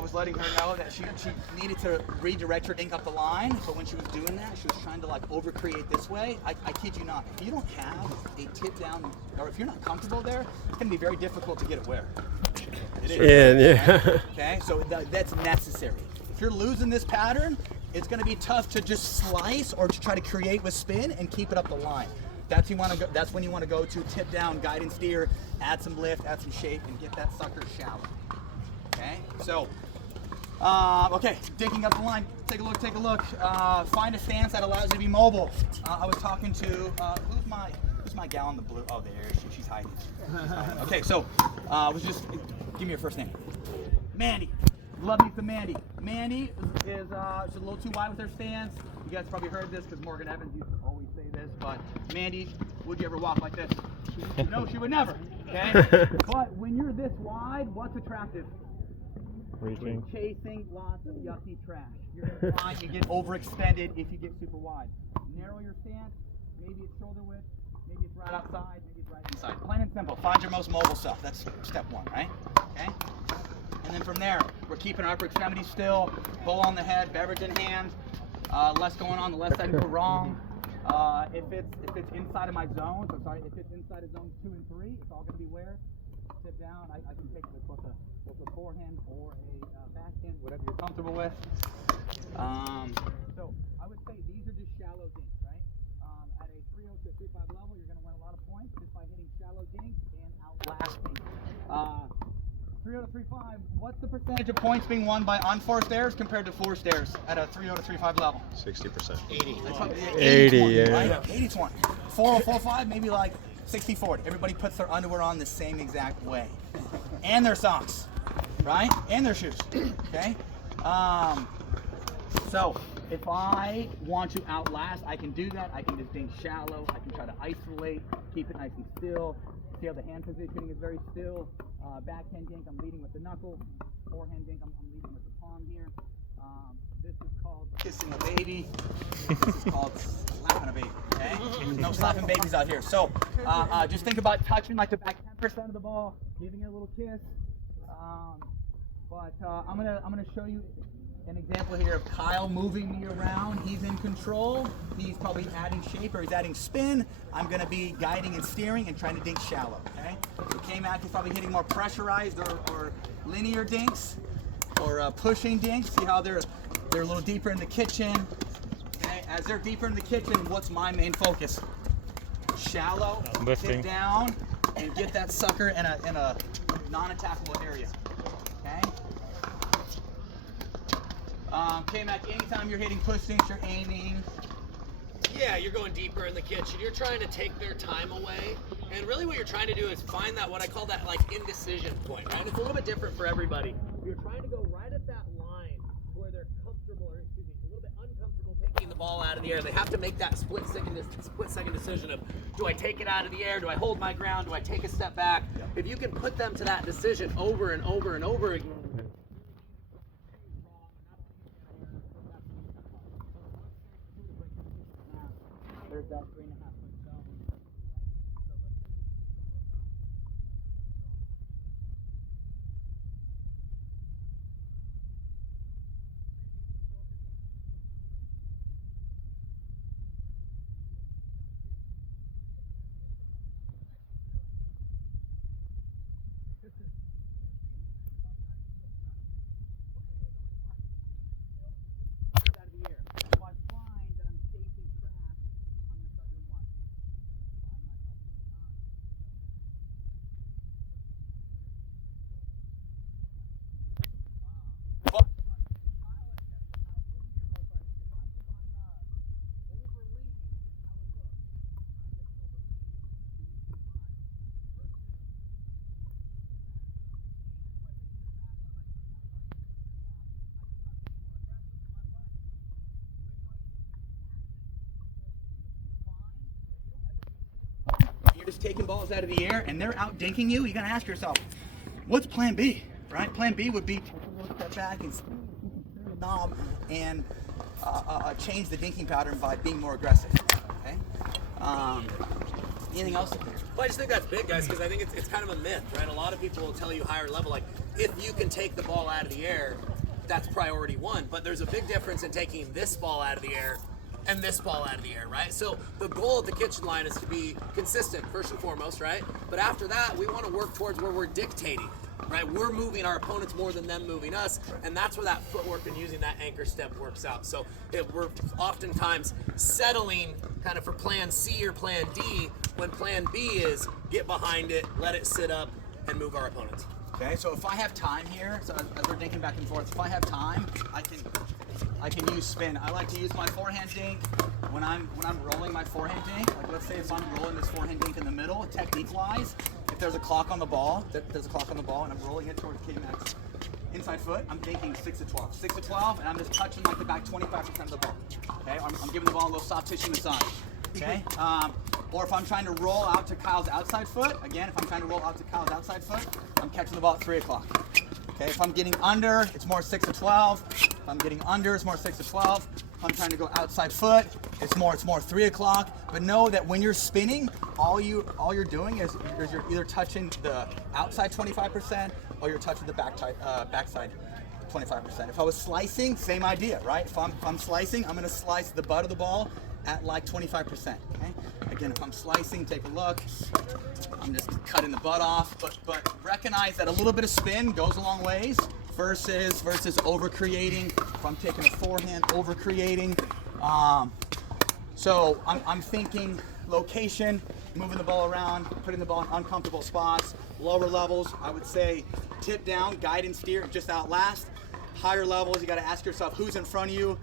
was letting her know that she needed to redirect her dink up the line, but when she was doing that, she was trying to like overcreate this way. I kid you not, if you don't have a tip down, or if you're not comfortable there, it's going to be very difficult to get it where. It is. Yeah. Okay, so that's necessary. If you're losing this pattern, it's going to be tough to just slice or to try to create with spin and keep it up the line. That's when you want to go to tip down, guide and steer, add some lift, add some shape, and get that sucker shallow. Okay, so, okay, dinking up the line. Take a look. Find a stance that allows you to be mobile. I was talking to who's my gal in the blue? Oh, there she's hiding. Okay, so give me your first name. Mandy. Love me some Mandy. Mandy is she's a little too wide with her stance. You guys probably heard this because Morgan Evans used to always say this, but Mandy, would you ever walk like this? No, she would never. Okay? But when you're this wide, what's attractive? Reaching. Chasing lots of yucky trash. You're gonna find you get overextended if you get super wide. Narrow your stance. Maybe it's shoulder width. Maybe it's right outside. Maybe it's right inside. Plain and simple. Find your most mobile stuff. That's step one, right? Okay. And then from there, we're keeping our upper extremities still. Bowl on the head, beverage in hand. Less going on the left side can go wrong. If it's inside of my zones, if it's inside of zones 2 and 3, it's all going to be where? Sit down. I can take it with both a forehand or a backhand, whatever you're comfortable with. So I would say these are just shallow dinks, right? At a 3-0 to a 3-5 level, you're going to win a lot of points just by hitting shallow dinks and outlasting. 3-0 to 3-5, what's the percentage of points being won by unforced errors compared to forced errors at a 3-0 to 3-5 level? 60%. 80. 80, 20, yeah. Right? 80-20. 4-0, 4-5, maybe like 60-40. Everybody puts their underwear on the same exact way. And their socks, right? And their shoes, okay? So if I want to outlast, I can do that. I can just dink shallow. I can try to isolate, keep it nice and still. See how the hand positioning is very still. Backhand dink, I'm leading with the knuckle. Forehand dink, I'm leading with the palm here. This is called kissing a baby. This is called slapping a baby, okay? No slapping babies out here. So just think about touching like the back 10% of the ball, giving it a little kiss. I'm gonna show you an example here of Kyle moving me around. He's in control. He's probably adding shape or he's adding spin. I'm going to be guiding and steering and trying to dink shallow. Okay. K-Mac is probably hitting more pressurized or linear dinks or pushing dinks. See how they're a little deeper in the kitchen. Okay. As they're deeper in the kitchen, what's my main focus? Shallow, Lifting. sit down, and get that sucker in a non-attackable area. Okay. K-Mac, anytime you're hitting push dinks, you're aiming. Yeah, you're going deeper in the kitchen. You're trying to take their time away. And really what you're trying to do is find that, what I call that like indecision point, right? It's a little bit different for everybody. You're trying to go right at that line where they're comfortable, or excuse me, a little bit uncomfortable taking the ball out of the air. They have to make that split second decision of, do I take it out of the air? Do I hold my ground? Do I take a step back? If you can put them to that decision over and over and over again, there's that 3.5 foot zone. You're just taking balls out of the air and they're out dinking you. You gotta ask yourself, what's plan B, right? Plan B would be take a little step back and turn the knob and change the dinking pattern by being more aggressive. Okay. Anything else? Well, I just think that's big, guys, because I think it's kind of a myth, right? A lot of people will tell you higher level, like, if you can take the ball out of the air, that's priority one. But there's a big difference in taking this ball out of the air and this ball out of the air, right? So the goal at the kitchen line is to be consistent, first and foremost, right? But after that, we want to work towards where we're dictating, right? We're moving our opponents more than them moving us, and that's where that footwork and using that anchor step works out. So we're oftentimes settling kind of for plan C or plan D, when plan B is get behind it, let it sit up, and move our opponents. Okay, so if I have time here, so as we're dinking back and forth, if I have time, I can use spin. I like to use my forehand dink when I'm rolling my forehand dink. Like let's say if I'm rolling this forehand dink in the middle, technique-wise, if there's a clock on the ball, and I'm rolling it towards K-Max inside foot, I'm dinking 6 to 12. 6 to 12, and I'm just touching like the back 25% of the ball. Okay, I'm giving the ball a little soft tissue massage. Okay, or if I'm trying to roll out to Kyle's outside foot, again, if I'm trying to roll out to Kyle's outside foot, I'm catching the ball at 3 o'clock. Okay, if I'm getting under, it's more 6 to 12. If I'm getting under, it's more 6 to 12. If I'm trying to go outside foot, it's more 3 o'clock. But know that when you're spinning, all you're doing is you're either touching the outside 25% or you're touching the backside 25%. If I was slicing, same idea, right? If I'm slicing, I'm gonna slice the butt of the ball at like 25%. Okay? Again, if I'm slicing, take a look. I'm just cutting the butt off, but recognize that a little bit of spin goes a long ways versus over creating. If I'm taking a forehand, over creating. So I'm thinking location, moving the ball around, putting the ball in uncomfortable spots. Lower levels, I would say tip down, guide and steer, just outlast. Higher levels, you got to ask yourself who's in front of you.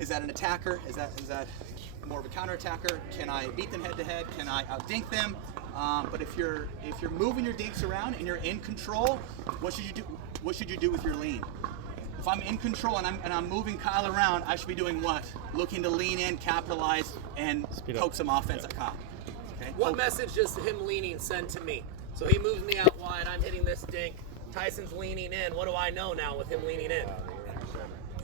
Is that an attacker? Is that more of a counter attacker? Can I beat them head to head? Can I out-dink them? But if you're moving your dinks around and you're in control, what should you do? What should you do with your lean? If I'm in control and I'm moving Kyle around, I should be doing what? Looking to lean in, capitalize, and poke some offense at Kyle. Okay. What message does him leaning send to me? So he moves me out wide. I'm hitting this dink. Tyson's leaning in. What do I know now with him leaning in?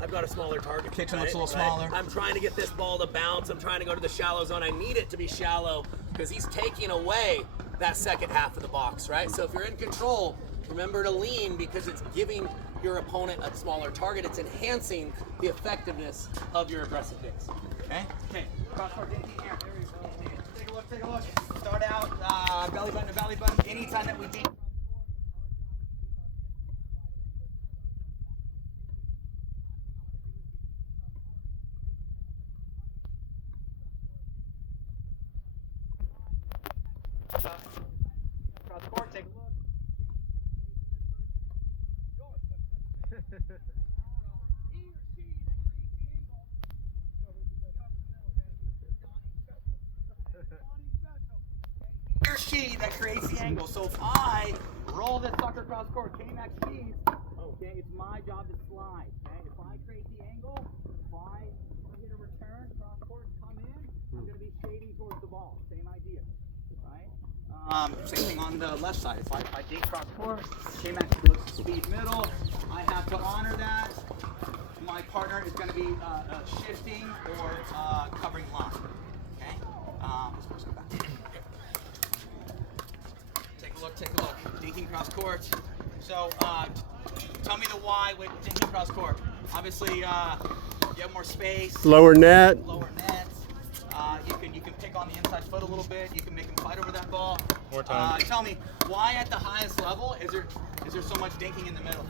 I've got a smaller target. Kitchen looks a little smaller. I'm trying to get this ball to bounce. I'm trying to go to the shallow zone. I need it to be shallow because he's taking away that second half of the box, right? So if you're in control, remember to lean because it's giving your opponent a smaller target. It's enhancing the effectiveness of your aggressive dinks. Okay? Okay. Cross court dinking here. Take a look, take a look. Start out belly button to belly button. Anytime that we dink. Cross court, take a look. He or she that creates the angle. So if I roll this sucker across court, K-Max cheese, okay, it's my job to slide. Okay, if I create the angle, if I hit a return cross court and come in, I'm going to be shading towards the ball. Same idea, right? Same thing on the left side. If I dink cross court, K-Max looks speed middle. I have to honor that. My partner is going to be shifting or covering line. Okay. Let's go back. Take a look. Dinking cross court. So, tell me the why with dinking cross court. Obviously, you have more space. Lower net. Lower net. You can pick on the inside foot a little bit. You can make them fight over that ball. More time. Tell me why at the highest level is there so much dinking in the middle?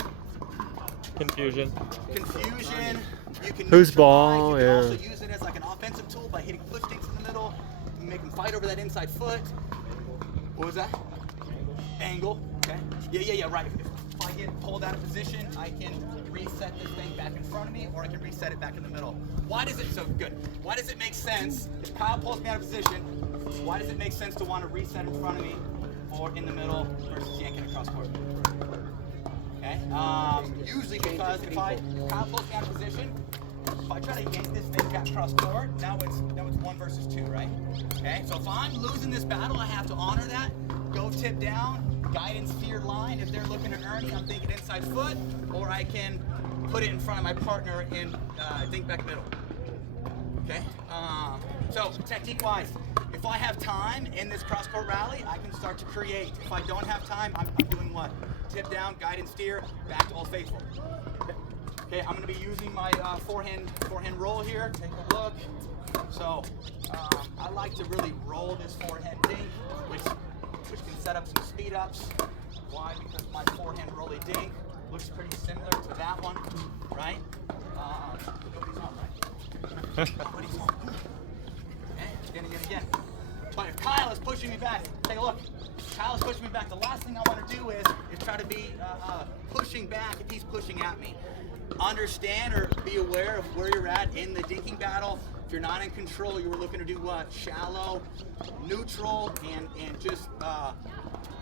Confusion. Confusion. You can Whose neutralize. ball? You can Yeah. also use it as like an offensive tool by hitting push dinks in the middle. You can make them fight over that inside foot. What was that? Angle. Okay. Yeah. Right. If I get pulled out of position, I can reset this thing back in front of me, or I can reset it back in the middle. Why does it so good? Why does it make sense if Kyle pulls me out of position? Why does it make sense to want to reset in front of me or in the middle versus yanking across court? Okay. Usually because if Kyle pulls me out of position, if I try to yank this thing back across court, now it's 1 versus 2, right? Okay. So if I'm losing this battle, I have to honor that. Go tip down, guide and steer line. If they're looking at Ernie, I'm thinking inside foot, or I can put it in front of my partner and dink back middle. Okay. So technique-wise, if I have time in this cross-court rally, I can start to create. If I don't have time, I'm doing what? Tip down, guide and steer, back to Old Faithful. Okay, I'm going to be using my forehand roll here. Take a look. So I like to really roll this forehand dink, which can set up some speed ups. Why? Because my forehand rolly dink looks pretty similar to that one, right? Nobody's home, right? Nobody's home. Okay, again. But if Kyle is pushing me back, take a look. Kyle is pushing me back. The last thing I want to do is try to be pushing back if he's pushing at me. Understand or be aware of where you're at in the dinking battle. If you're not in control, you were looking to do what? Shallow, neutral, and just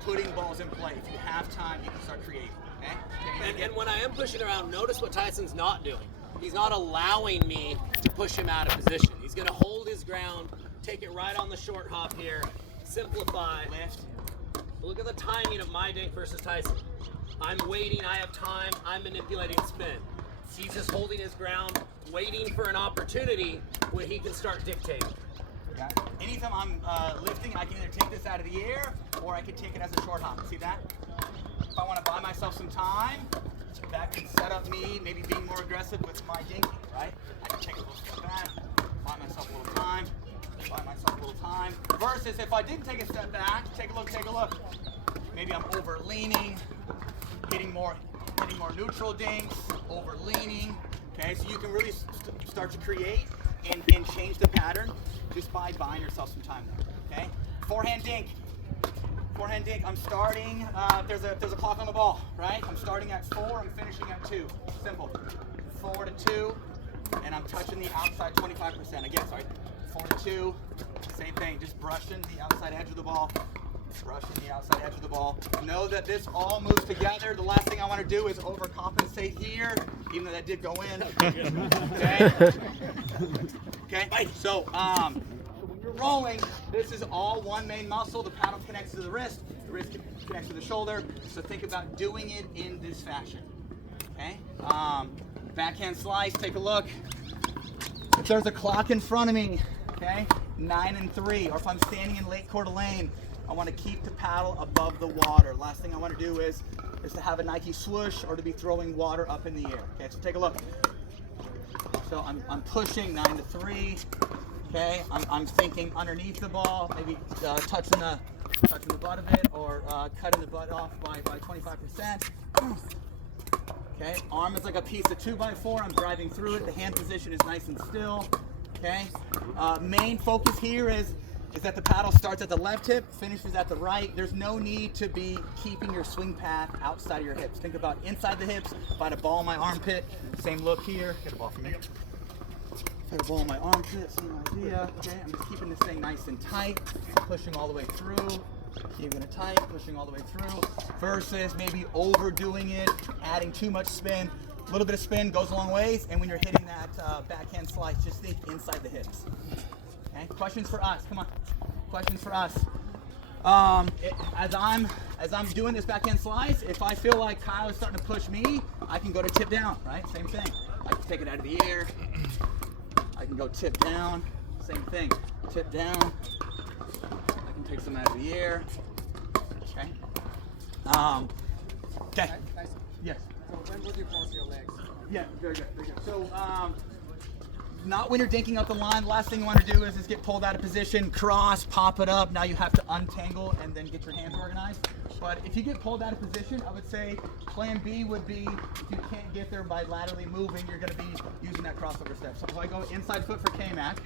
putting balls in play. If you have time, you can start creating. Okay? And when I am pushing around, notice what Tyson's not doing. He's not allowing me to push him out of position. He's going to hold his ground, take it right on the short hop here, simplify. Lift. Look at the timing of my dink versus Tyson. I'm waiting, I have time, I'm manipulating spin. He's just holding his ground, waiting for an opportunity where he can start dictating. Yeah. Anytime I'm lifting, I can either take this out of the air or I can take it as a short hop. See that? If I want to buy myself some time, that can set up me maybe being more aggressive with my dinking, right? I can take a little step back, buy myself a little time, versus if I didn't take a step back, take a look. Maybe I'm over leaning, hitting more neutral dinks, over leaning. Okay, so you can really start to create and change the pattern just by buying yourself some time there. Okay, forehand dink. I'm starting. There's a clock on the ball, right? I'm starting at 4. I'm finishing at 2. Simple. 4 to 2, and I'm touching the outside 25%. Again, sorry. 4 to 2. Same thing. Just brushing the outside edge of the ball. Know that this all moves together. The last thing I want to do is overcompensate here, even though that did go in. Okay. So when you're rolling, this is all one main muscle. The paddle connects to the wrist connects to the shoulder. So think about doing it in this fashion. Okay. Backhand slice. Take a look. If there's a clock in front of me, okay, 9 and 3, or if I'm standing in late Coeur d'Alene, I want to keep the paddle above the water. Last thing I want to do is to have a Nike swoosh or to be throwing water up in the air. Okay, so take a look. So I'm pushing 9 to 3. Okay, I'm thinking underneath the ball, maybe touching the butt of it, or cutting the butt off by 25%. Okay, arm is like a piece of 2x4. I'm driving through it. The hand position is nice and still. Okay, main focus here is that the paddle starts at the left hip, finishes at the right. There's no need to be keeping your swing path outside of your hips. Think about inside the hips. If I had a ball in my armpit, same look here. Get a ball from me. If I had a ball in my armpit, same idea. Okay, I'm just keeping this thing nice and tight, pushing all the way through. Keeping it tight, pushing all the way through. Versus maybe overdoing it, adding too much spin. A little bit of spin goes a long ways, and when you're hitting that backhand slice, just think inside the hips. Okay, questions for us? Come on, questions for us. As I'm doing this backhand slice, if I feel like Kyle is starting to push me, I can go to tip down, right? Same thing. I can take it out of the air. I can go tip down. Same thing. Tip down. I can take some out of the air. Okay. Okay. Nice. Yes. So when would you cross your legs? Yeah, very good, very good. So, not when you're dinking up the line. The last thing you want to do is get pulled out of position, cross, pop it up. Now you have to untangle and then get your hands organized. But if you get pulled out of position, I would say plan B would be if you can't get there by laterally moving, you're going to be using that crossover step. So if I go inside foot for K-Mac,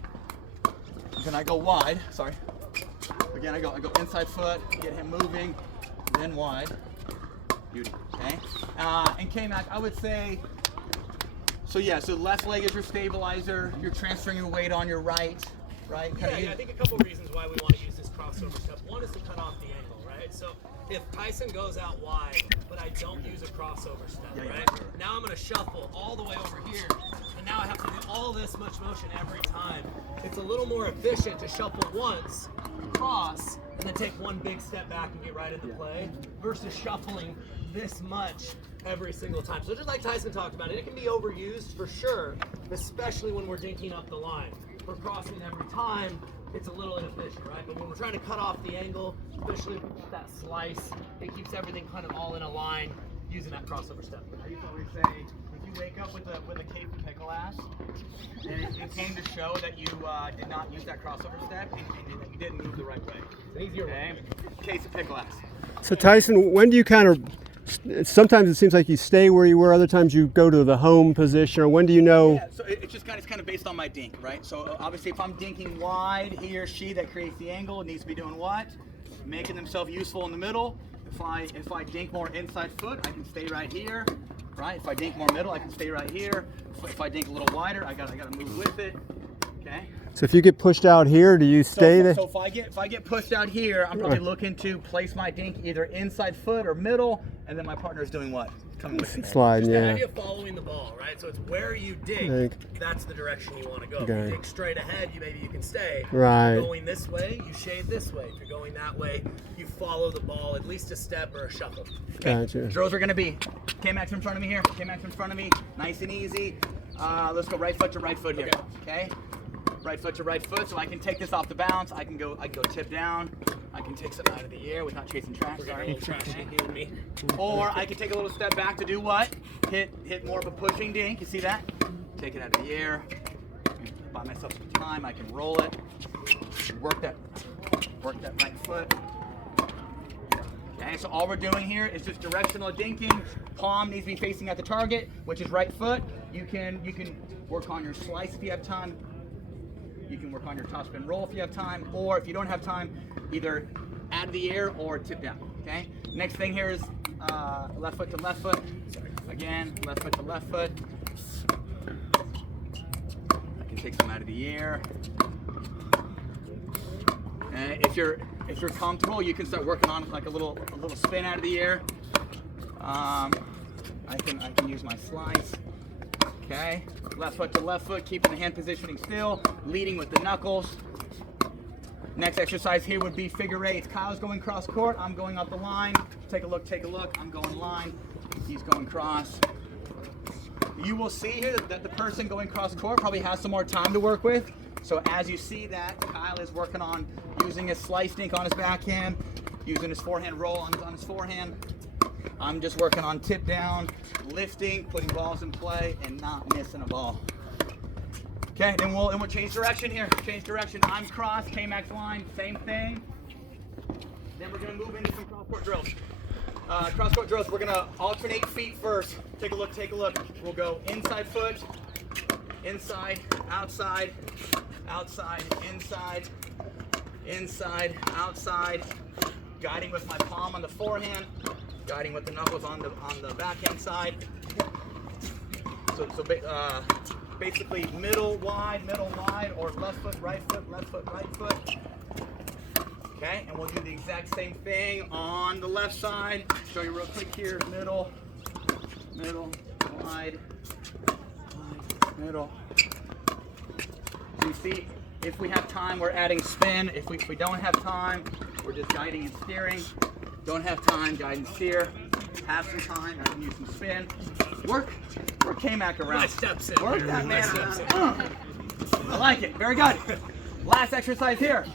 then I go wide. Sorry. Again, I go inside foot, get him moving, then wide. Beauty. Okay. And K-Mac, I would say. So left leg is your stabilizer. You're transferring your weight on your right. Yeah, I think a couple reasons why we want to use this crossover step. One is to cut off the angle, right? So if Tyson goes out wide, but I don't use a crossover step, right? Now I'm going to shuffle all the way over here, and now I have to do all this much motion every time. It's a little more efficient to shuffle once, cross, and then take one big step back and get right into play, versus shuffling this much every single time. So just like Tyson talked about, it can be overused for sure, especially when we're dinking up the line. For crossing every time, it's a little inefficient, right? But when we're trying to cut off the angle, especially with that slice, it keeps everything kind of all in a line using that crossover step. I used to always say, if you wake up with a case of pickle ass, and it came to show that you did not use that crossover step and that you didn't move the right way. Okay? Case of pickle ass. So Tyson, when do you kind of? Sometimes it seems like you stay where you were. Other times you go to the home position. Or when do you know? Yeah, so it's just kind of based on my dink, right? So obviously, if I'm dinking wide, he or she that creates the angle needs to be doing what? Making themselves useful in the middle. If I dink more inside foot, I can stay right here, right? If I dink more middle, I can stay right here. If I dink a little wider, I gotta move with it. Okay. So if you get pushed out here, do you stay there? So if I get pushed out here, I'm probably looking to place my dink either inside foot or middle, and then my partner's doing what? Coming with me. Sliding, The yeah. idea of following the ball, right? So it's where you dig, Dig. that's the direction you want to go. If Okay. you dig straight ahead, maybe you can stay. Right. If you're going this way, you shade this way. If you're going that way, you follow the ball at least a step or a shuffle. Gotcha. Drills are gonna be K-Max in front of me here, K-Max in front of me, nice and easy. Let's go right foot to right foot here, okay? Right foot to right foot, so I can take this off the bounce. I can go tip down. I can take some out of the air without chasing track. Sorry. Or I can take a little step back to do what? Hit more of a pushing dink. You see that? Take it out of the air. Buy myself some time. I can roll it. Work that right foot. Okay, so all we're doing here is just directional dinking. Palm needs to be facing at the target, which is right foot. You can work on your slice if you have time. You can work on your top spin roll if you have time, or if you don't have time, either add the air or tip down. Okay. Next thing here is left foot to left foot. Again, left foot to left foot. I can take some out of the air. And if you're comfortable, you can start working on like a little spin out of the air. I can use my slice. Okay, left foot to left foot, keeping the hand positioning still, leading with the knuckles. Next exercise here would be figure eights. Kyle's going cross court, I'm going up the line. Take a look, I'm going line, he's going cross. You will see here that the person going cross court probably has some more time to work with. So as you see that, Kyle is working on using his slice dink on his backhand, using his forehand roll on his forehand. I'm just working on tip down, lifting, putting balls in play, and not missing a ball. Okay, then we'll change direction here. Change direction. I'm cross, K-Max line, same thing. Then we're gonna move into some cross-court drills. Cross-court drills, we're gonna alternate feet first. Take a look. We'll go inside foot, inside, outside, outside, inside, inside, outside. Guiding with my palm on the forehand. Guiding with the knuckles on the backhand side. So basically middle wide, or left foot, right foot, left foot, right foot. Okay, and we'll do the exact same thing on the left side. Show you real quick here, middle, wide, middle. So you see, if we have time, we're adding spin. If we don't have time, we're just guiding and steering. Don't have time, guide and steer. Have some time, I can use some spin. Work K-Mac around. Nice steps in. Work that man around. I like it, very good. Last exercise here.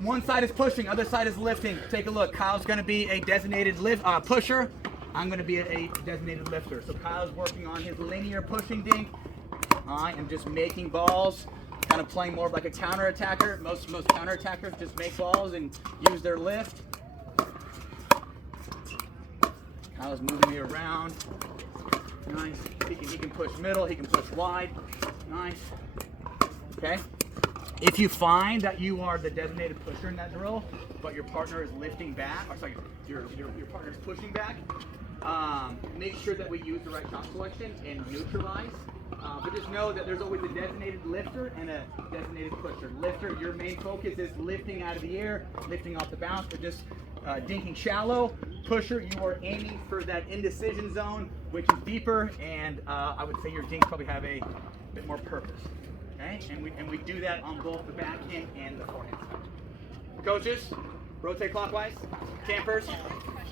One side is pushing, other side is lifting. Take a look, Kyle's gonna be a designated pusher. I'm gonna be a designated lifter. So Kyle's working on his linear pushing dink. I am just making balls, kind of playing more like a counter attacker. Most counter attackers just make balls and use their lift. Kyle's moving me around. Nice. He can push middle, he can push wide. Nice. Okay. If you find that you are the designated pusher in that drill, but your partner is lifting back, or sorry, your partner is pushing back, make sure that we use the right shot selection and neutralize. But just know that there's always a designated lifter and a designated pusher. Lifter, your main focus is lifting out of the air, lifting off the bounce, but just dinking shallow. Pusher, you are aiming for that indecision zone, which is deeper, and I would say your dinks probably have a bit more purpose. Okay, and we do that on both the backhand and the forehand side. Coaches, rotate clockwise. Campers,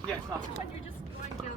yes. When you're just going down there,